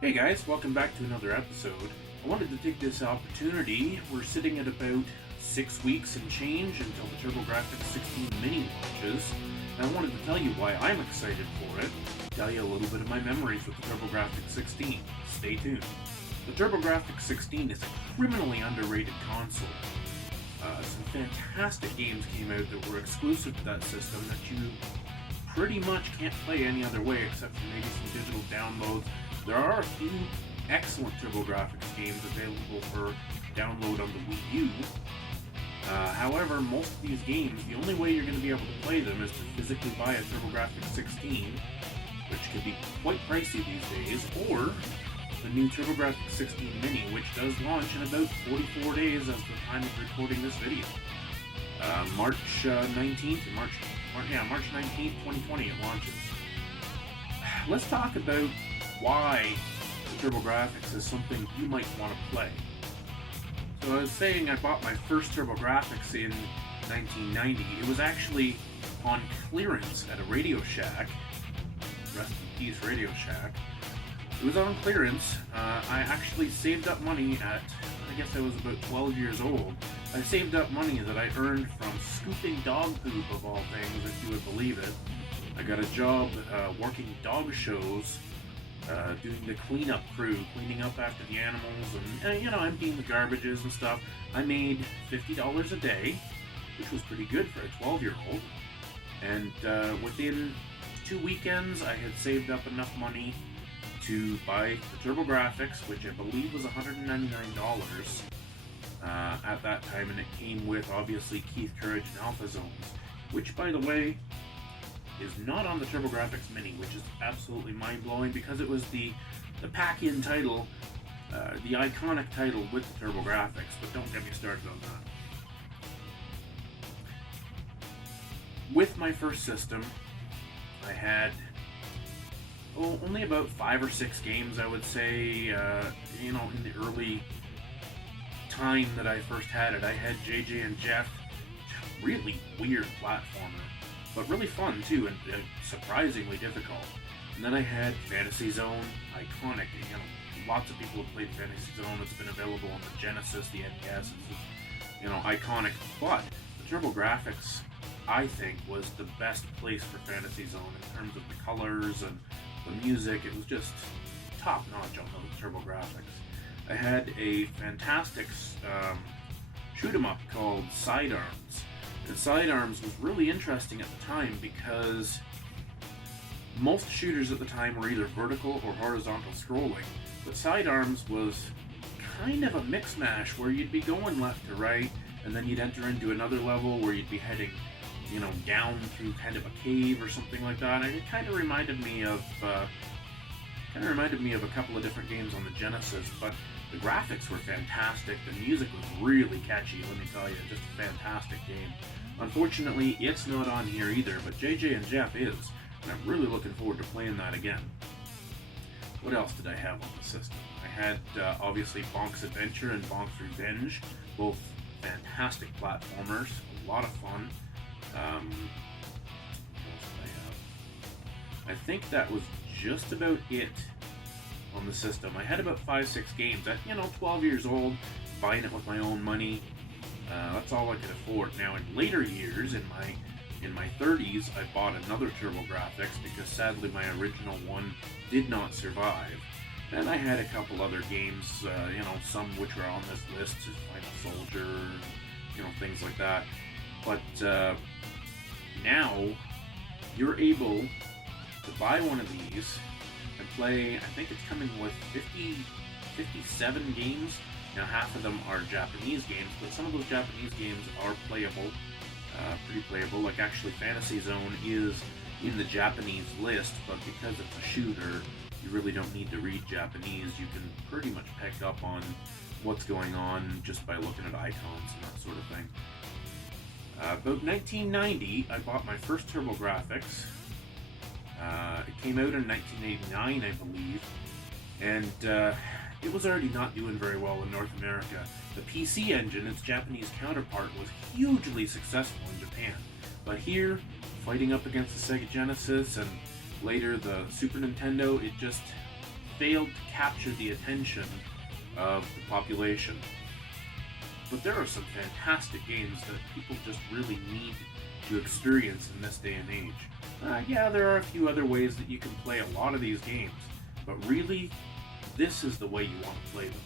Hey guys, welcome back to another episode. I wanted to take this opportunity. We're sitting at about 6 weeks and change until the Turbografx16 Mini launches, and I wanted to tell you why I'm excited for it, tell you a little bit of my memories with the Turbografx16. Stay tuned. The Turbografx16 is a criminally underrated console. Some fantastic games came out that were exclusive to that system that you pretty much can't play any other way except for maybe some digital downloads. There are a few excellent Turbografx games available for download on the Wii U. However, most of these games, the only way you're going to be able to play them is to physically buy a Turbografx16, which can be quite pricey these days, or the new Turbografx16 Mini, which does launch in about 44 days as the time of recording this video. March 19th, March 19th, 2020 it launches. Let's talk about why the Turbografx is something you might want to play. So I was saying I bought my first Turbografx in 1990. It was actually on clearance at a Radio Shack. Rest in peace, Radio Shack. It was on clearance. I actually saved up money at, I guess I was about 12 years old. I saved up money that I earned from scooping dog poop, of all things, if you would believe it. I got a job working dog shows, doing the cleanup crew, cleaning up after the animals and, emptying the garbages and stuff. I made $50 a day, which was pretty good for a 12-year-old. And within 2 weekends, I had saved up enough money to buy the Turbografx, which I believe was $199 at that time, and it came with, obviously, Keith Courage and Alpha Zones, which, by the way, is not on the Turbografx Mini, which is absolutely mind-blowing because it was the pack-in title, the iconic title with the Turbografx, but don't get me started on that. With my first system, I had only about 5 or 6 games, I would say, in the early time that I first had it. I had JJ and Jeff, really weird platformer, but really fun too, and surprisingly difficult. And then I had Fantasy Zone, iconic. Lots of people have played Fantasy Zone. It's been available on the Genesis, the NES. It's, iconic. But the Turbografx, I think, was the best place for Fantasy Zone in terms of the colors and the music. It was just top notch on the Turbografx. I had a fantastic shoot 'em up called Sidearms. And Sidearms was really interesting at the time because most shooters at the time were either vertical or horizontal scrolling, but Sidearms was kind of a mix-mash where you'd be going left to right, and then you'd enter into another level where you'd be heading, down through kind of a cave or something like that. And it kind of reminded me of a couple of different games on the Genesis, but the graphics were fantastic. The music was really catchy, let me tell you. Just a fantastic game. Unfortunately, it's not on here either, but JJ and Jeff is, and I'm really looking forward to playing that again. What else did I have on the system? I had, obviously, Bonk's Adventure and Bonk's Revenge, both fantastic platformers, a lot of fun. What else did I have? I think that was just about it on the system. I had about 5-6 games at 12 years old, buying it with my own money. That's all I could afford. Now in later years, in my 30s, I bought another Turbografx because sadly my original one did not survive. And I had a couple other games, some which were on this list, Final Soldier, things like that. But now you're able to buy one of these and play, I think it's coming with 57 games. Now half of them are Japanese games, but some of those Japanese games are playable, pretty playable. Like actually Fantasy Zone is in the Japanese list, but because it's a shooter, you really don't need to read Japanese. You can pretty much pick up on what's going on just by looking at icons and that sort of thing. About 1990, I bought my first Turbografx. It came out in 1989, I believe, and it was already not doing very well in North America. The PC Engine, its Japanese counterpart, was hugely successful in Japan, but here, fighting up against the Sega Genesis and later the Super Nintendo, it just failed to capture the attention of the population. But there are some fantastic games that people just really need to experience in this day and age. Yeah, there are a few other ways that you can play a lot of these games, but really, this is the way you want to play them.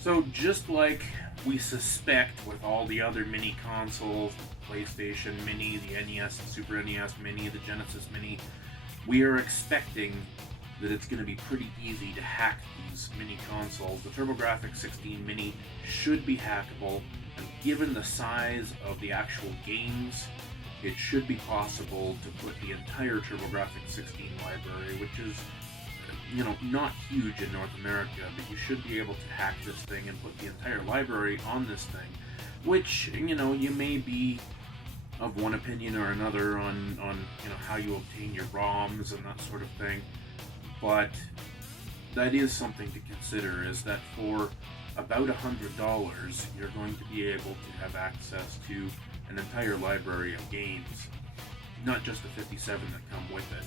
So just like we suspect with all the other mini consoles, the PlayStation Mini, the NES, the Super NES Mini, the Genesis Mini, we are expecting that it's going to be pretty easy to hack these mini consoles. The Turbografx16 Mini should be hackable, and given the size of the actual games, it should be possible to put the entire Turbografx16 library, which is, not huge in North America, but you should be able to hack this thing and put the entire library on this thing, which, you may be of one opinion or another on how you obtain your ROMs and that sort of thing. But that is something to consider, is that for about $100, you're going to be able to have access to an entire library of games, not just the 57 that come with it.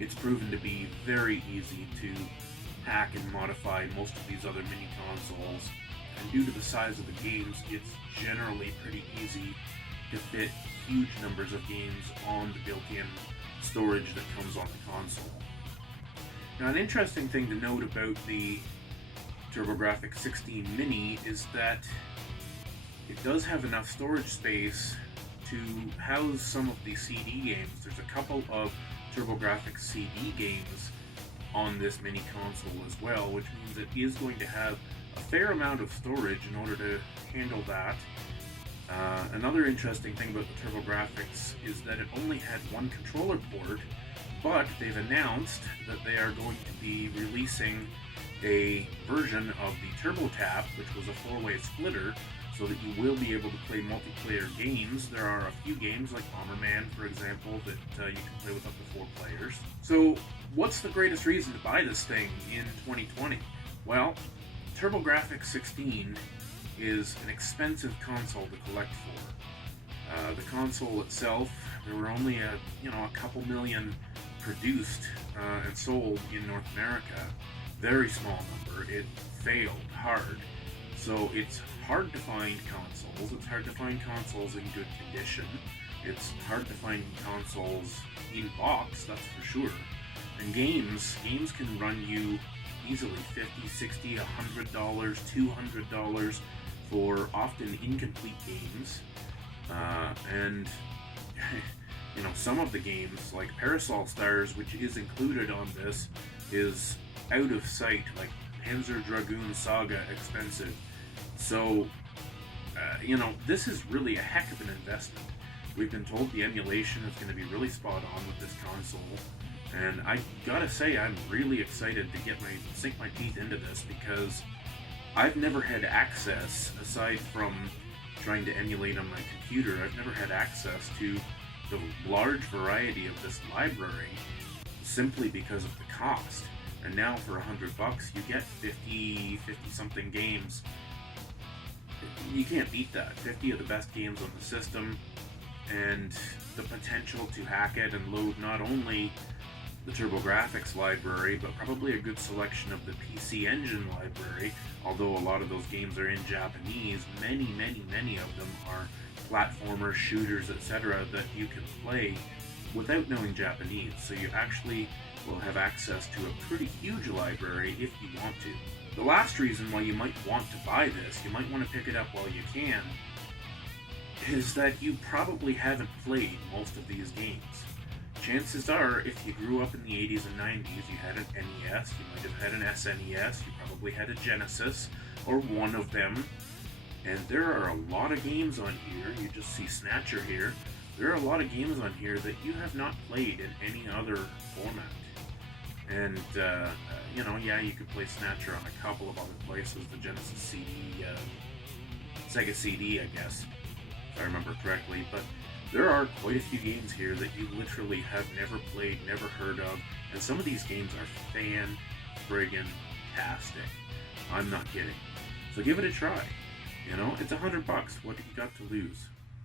It's proven to be very easy to hack and modify most of these other mini consoles, and due to the size of the games, it's generally pretty easy to fit huge numbers of games on the built-in storage that comes on the console. Now, an interesting thing to note about the Turbografx16 Mini is that it does have enough storage space to house some of the CD games. There's a couple of Turbografx CD games on this mini console as well, which means it is going to have a fair amount of storage in order to handle that. Another interesting thing about the Turbografx is that it only had one controller port, but they've announced that they are going to be releasing a version of the TurboTap, which was a 4-way splitter, so that you will be able to play multiplayer games. There are a few games like Bomberman, for example, that you can play with up to 4 players. So what's the greatest reason to buy this thing in 2020? Well, Turbografx16 is an expensive console to collect for. The console itself, there were only a couple million produced and sold in North America. Very small number. It failed hard. So it's hard to find consoles. It's hard to find consoles in good condition. It's hard to find consoles in box, that's for sure. And games can run you easily $50, $60, $100, $200 for often incomplete games. And some of the games, like Parasol Stars, which is included on this, is out of sight, like Panzer Dragoon Saga expensive. So, this is really a heck of an investment. We've been told the emulation is going to be really spot on with this console, and I gotta say, I'm really excited to sink my teeth into this, because I've never had access, aside from trying to emulate on my computer, I've never had access to the large variety of this library, simply because of the cost. And now for $100, you get 50 something games. You can't beat that. 50 of the best games on the system, and the potential to hack it and load not only the TurboGrafx library, but probably a good selection of the PC Engine library. Although a lot of those games are in Japanese, many of them are platformers, shooters, etc. that you can play without knowing Japanese. So you actually will have access to a pretty huge library if you want to. The last reason why you might want to buy this, you might want to pick it up while you can, is that you probably haven't played most of these games. Chances are, if you grew up in the 80s and 90s, you had an NES, you might have had an SNES, you probably had a Genesis, or one of them. And there are a lot of games on here, you just see Snatcher here, there are a lot of games on here that you have not played in any other format. And, you could play Snatcher on a couple of other places, the Genesis CD, Sega CD, I guess, if I remember correctly, but there are quite a few games here that you literally have never played, never heard of, and some of these games are fan-friggin-tastic. I'm not kidding. So give it a try. It's $100. What have you got to lose?